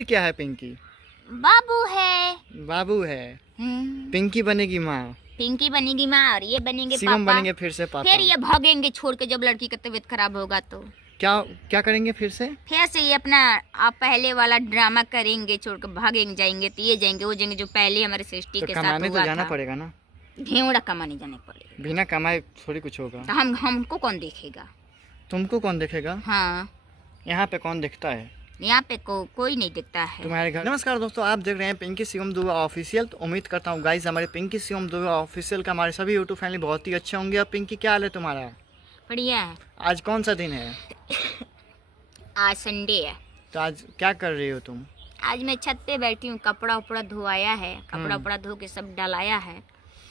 क्या है पिंकी? बाबू है। बाबू है। पिंकी बनेगी माँ, पिंकी बनेगी माँ और ये बनेंगे शिवम पापा। बनेंगे फिर से पापा। फिर ये भागेंगे छोड़ के जब लड़की का तबीयत खराब होगा तो क्या क्या करेंगे फिर से? फिर से ये अपना आप पहले वाला ड्रामा करेंगे, छोड़ के भागेंगे, जाएंगे तो ये जाएंगे वो जाएंगे, जो पहले हमारे सृष्टि तो के साथ कमाने हुआ तो जाना था। पड़ेगा ना। घेवड़ा कमाने जाने पड़ेगा। बिना कमाए थोड़ी कुछ होगा। तो हमको कौन देखेगा? तुमको कौन देखेगा? हाँ, यहाँ पे कौन दिखता है? यहाँ पे कोई नहीं दिखता है तुम्हारे घर। नमस्कार दोस्तों, आप देख रहे हैं पिंकी शिवम दुबे ऑफिशियल। तो उम्मीद करता हूँ गाइस हमारे पिंकी शिवम दुबे ऑफिशियल का हमारे सभी यूट्यूब फैमिली बहुत ही अच्छे होंगे। और पिंकी क्या हाल है तुम्हारा? बढ़िया है। आज कौन सा दिन है? आज संडे है। तो आज क्या कर रही हो तुम? आज मैं छत पे बैठी हूँ, कपड़ा उपड़ा धोआया है, कपड़ा उपड़ा धो के सब डलाया है।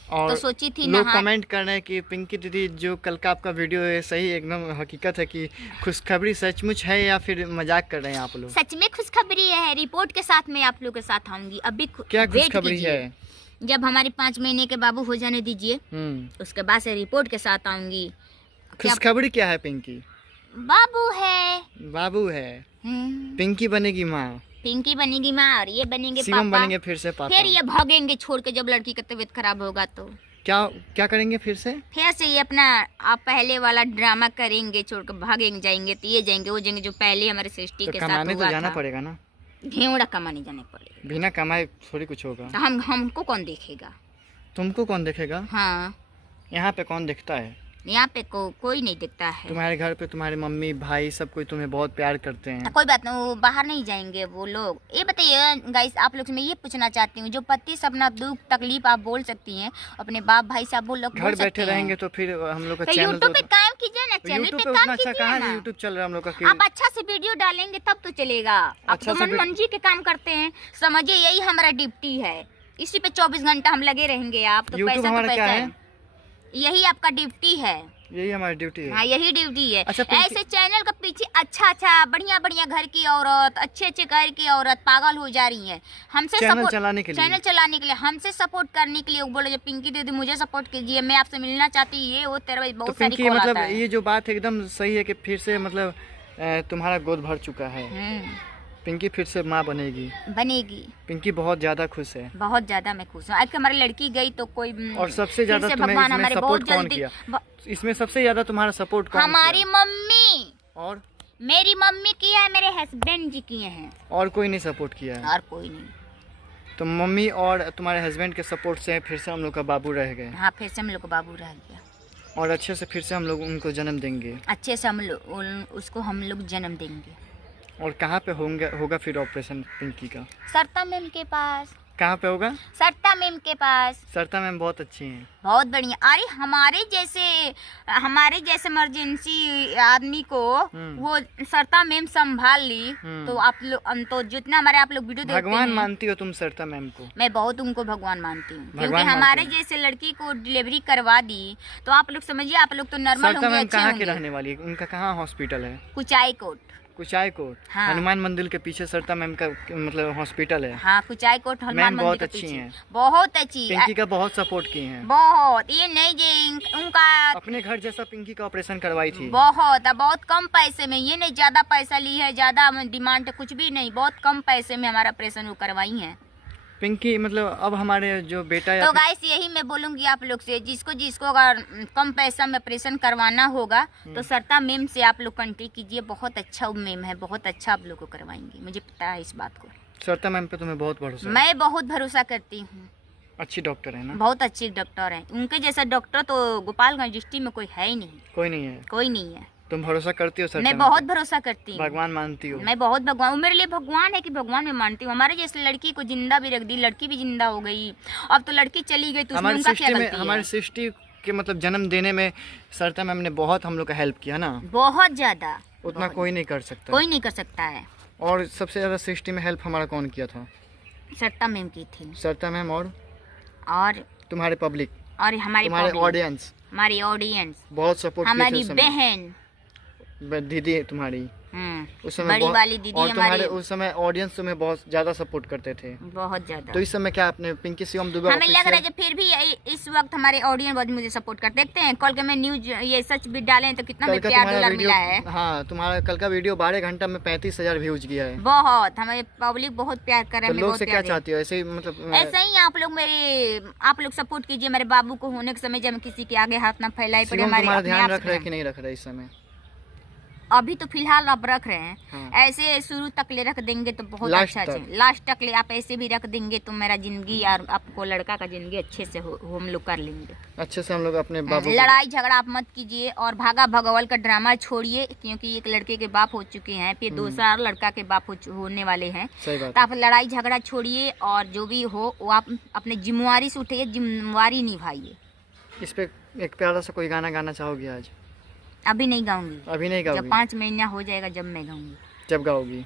और तो सोची थी लोग कमेंट कर रहे हैं कि पिंकी दीदी जो कल का आपका वीडियो है सही एकदम हकीकत है कि खुशखबरी सचमुच है या फिर मजाक कर रहे हैं आप लोग? सच में खुशखबरी है। रिपोर्ट के साथ मैं आप लोगों के साथ आऊंगी। अभी क्या वेट खुशखबरी कीजिए। है? जब हमारे 5 महीने के बाबू हो जाने दीजिए, उसके बाद से रिपोर्ट के साथ आऊंगी। खुशखबरी क्या है पिंकी? बाबू है। बाबू है। पिंकी बनेगी माँ, पिंकी बनेगी माँ और ये बनेंगे शिवम पापा। बनेंगे फिर से पापा। फिर ये भागेंगे छोड़ के जब लड़की का तबीयत खराब होगा तो क्या क्या करेंगे फिर से? फिर से ये अपना आप पहले वाला ड्रामा करेंगे, छोड़ के भागेंगे, जाएंगे तो ये जाएंगे वो जाएंगे, जो पहले हमारे सृष्टि तो के साथ कमाने हुआ तो जाना था। पड़ेगा ना। घेवड़ा कमाने जाने पड़ेगा। बिना कमाए थोड़ी कुछ होगा। तो हमको कौन देखेगा? तुमको कौन देखेगा? हाँ, यहाँ पे कौन दिखता है? यहाँ पे कोई नहीं दिखता है। तुम्हारे घर पे तुम्हारे मम्मी भाई सब कोई तुम्हें बहुत प्यार करते हैं। कोई बात नहीं, वो बाहर नहीं जाएंगे वो लोग। ये बताइए गाइस, आप लोग से मैं ये पूछना चाहती हूँ, जो पति से अपना दुख तकलीफ आप बोल सकती हैं, अपने बाप भाई से आप बोल घर बैठे सकते हैं। रहेंगे तो फिर हम लोग का तो चैनल यूट्यूब पे काम कीजिए ना, चैनल यूट्यूब पे पे काम उतना अच्छा कीजिए कहाँ ना। यूट्यूब चल रहा है हम लोग का कि आप अच्छा से वीडियो डालेंगे तब तो चलेगा। आप अच्छा तो से मनमर्जी के काम करते हैं, समझिए यही हमारा ड्यूटी है। इसी पे 24 घंटा हम लगे रहेंगे। आप तो यूट्यूब पैसा हमारा तो क्या पैसा है? यही आपका ड्यूटी है। यही हमारी ड्यूटी है। हाँ, यही ड्यूटी है। अच्छा, ऐसे चैनल के पीछे अच्छा बढ़िया घर की औरत, अच्छे घर की औरत पागल हो जा रही है हमसे चैनल चलाने के लिए। चैनल चलाने के लिए हमसे सपोर्ट करने के लिए। वो बोले, पिंकी दीदी मुझे सपोर्ट कीजिए, मैं आपसे मिलना चाहती हूँ, ये वो तेरे तो बहुत सारी पिंकी कॉल मतलब आता है। ये जो बात है एकदम सही है कि फिर से मतलब तुम्हारा गोद भर चुका है। पिंकी फिर से माँ बनेगी। पिंकी बहुत ज्यादा खुश है। बहुत ज्यादा मैं खुश हूँ। आज हमारी लड़की गई तो कोई और सबसे ज्यादा तुम्हें भगवान इसमें हमारे सपोर्ट बहुत कौन जल्दी किया? इसमें सबसे ज्यादा तुम्हारा सपोर्ट कौन हमारी किया? मम्मी। और मेरी मम्मी किया है, मेरे हस्बैंड जी किए हैं, और कोई नहीं सपोर्ट किया है? और कोई नहीं। तो मम्मी और तुम्हारे हस्बैंड के सपोर्ट से फिर से हम लोग का बाबू रह गए। हाँ, फिर से हम लोग को बाबू रह गया। और अच्छे से फिर से हम लोग उनको जन्म देंगे। अच्छे से उसको हम लोग जन्म देंगे। और कहाँ पे होगा फिर ऑपरेशन पिंकी का? सरता मैम के पास। कहाँ पे होगा? सरता मैम के पास। सरता मैम बहुत अच्छी हैं। बहुत बढ़िया। अरे हमारे जैसे इमरजेंसी आदमी को वो सरता मैम संभाल ली। तो आप लोग तो जितना हमारे आप लोग वीडियो देखते हैं, भगवान मानती हो तुम सरता मैम को? मैं बहुत उनको भगवान मानती हूँ, क्योंकि हमारे जैसे लड़की को डिलीवरी करवा दी। तो आप लोग समझिए, आप लोग तो नॉर्मल सरता होंगे, मैम अच्छे कहाँ होंगे। के रहने वाली है? उनका कहाँ हॉस्पिटल है? कुचाई कोट। कुचाई कोट। हाँ। हनुमान मंदिर के पीछे सरता मैम का मतलब हॉस्पिटल है। हाँ, कुचाई कोट हनुमान मैम बहुत मंदिर के अच्छी पीछे। हैं। बहुत अच्छी। पिंकी का बहुत सपोर्ट किए हैं। बहुत। ये नहीं जे उनका अपने घर जैसा पिंकी का ऑपरेशन करवाई थी। बहुत कम पैसे में। ये नहीं ज्यादा पैसा ली है, ज्यादा डिमांड कुछ भी नहीं, बहुत कम पैसे में हमारा ऑपरेशन वो करवाई है पिंकी। मतलब अब हमारे जो बेटा तो गाइस यही मैं बोलूंगी आप लोग से, जिसको अगर कम पैसा में ऑपरेशन करवाना होगा तो सरता मैम से आप लोग कांटेक्ट कीजिए। बहुत अच्छा मैम है, बहुत अच्छा आप लोग को करवाएंगे, मुझे पता है इस बात को। सरता मैम पे तुम्हें बहुत भरोसा है? मैं बहुत भरोसा करती हूँ। अच्छी डॉक्टर है ना? बहुत अच्छी डॉक्टर है। उनके जैसा डॉक्टर तो गोपालगंज डिस्ट्रिक्ट में कोई है ही नहीं। कोई नहीं है? कोई नहीं है। तुम भरोसा करती हो सरता मैं मैम बहुत पे? भरोसा करती हूँ। भगवान मानती हो? मैं बहुत भगवान, वो मेरे लिए भगवान है कि भगवान में मानती हूँ। हमारे जैसे लड़की को जिंदा भी रख दी, लड़की भी जिंदा हो गई। अब तो लड़की चली गई तो उसमें उनका क्या गलती है? हमारी सृष्टि के मतलब जन्म देने में सरता मैम ने बहुत हम लोग का हेल्प किया ना। बहुत ज्यादा। उतना कोई नहीं कर सकता। कोई नहीं कर सकता है। और सबसे ज्यादा सृष्टि में हेल्प हमारा कौन किया था? सरता मैम की थी। सरता मैम और तुम्हारे पब्लिक और तुम्हारे ऑडियंस। हमारी ऑडियंस, बहुत सपोर्ट हमारी बहन, दीदी तुम्हारी उस समय बड़ी वाली दीदी और तुम्हारे हमारी, उस समय ऑडियंस तुम्हें बहुत ज्यादा सपोर्ट करते थे, बहुत ज्यादा। तो इस समय क्या आपने पिंकी शिवम दुबे हमें लग रहा है कि फिर भी इस वक्त हमारे ऑडियंस बहुत मुझे सपोर्ट करते। देखते हैं कल के मैं न्यूज ये सच भी डाले तो कितना कल का प्यार तुम्हारा डॉलर वीडियो, मिला है। हाँ तुम्हारा कल का वीडियो 12 घंटा में 35,000 व्यूज गया है। बहुत हमें पब्लिक बहुत प्यार कर रहा तो है। लोग से क्या चाहती हो? ऐसे ही मतलब ऐसा ही आप लोग सपोर्ट कीजिए। मेरे बाबू को होने के समय जब किसी के आगे हाथ ना फैलाई पड़े, शिवम हमारे तुम्हारा अपने ध्यान आप रख से रहे हैं कि नहीं रख रहे इस समय? अभी तो फिलहाल आप रख रहे हैं। हाँ। ऐसे शुरू तक ले रख देंगे तो बहुत लास्ट अच्छा तक। लास्ट तक ले आप ऐसे भी रख देंगे तो मेरा जिंदगी और आपको लड़का का जिंदगी अच्छे से हम लोग कर लेंगे। अच्छे से हम लोग अपने बाबू लड़ाई झगड़ा आप मत कीजिए और भागा भगवाल का ड्रामा छोड़िए, क्योंकि एक लड़के के बाप हो चुके हैं, फिर दूसरा लड़का के बाप होने वाले हैं। सही बात तो आप लड़ाई झगड़ा छोड़िए और जो भी हो वो आप अपने जिम्मेवारी से उठिए, जिम्मेवारी निभाइए। इस पे एक प्यारा सा कोई गाना गाना चाहोगी आज? अभी नहीं गाऊंगी, अभी नहीं जब गाओगी? 5 महीना हो जाएगा जब मैं गाऊंगी। जब गाओगी?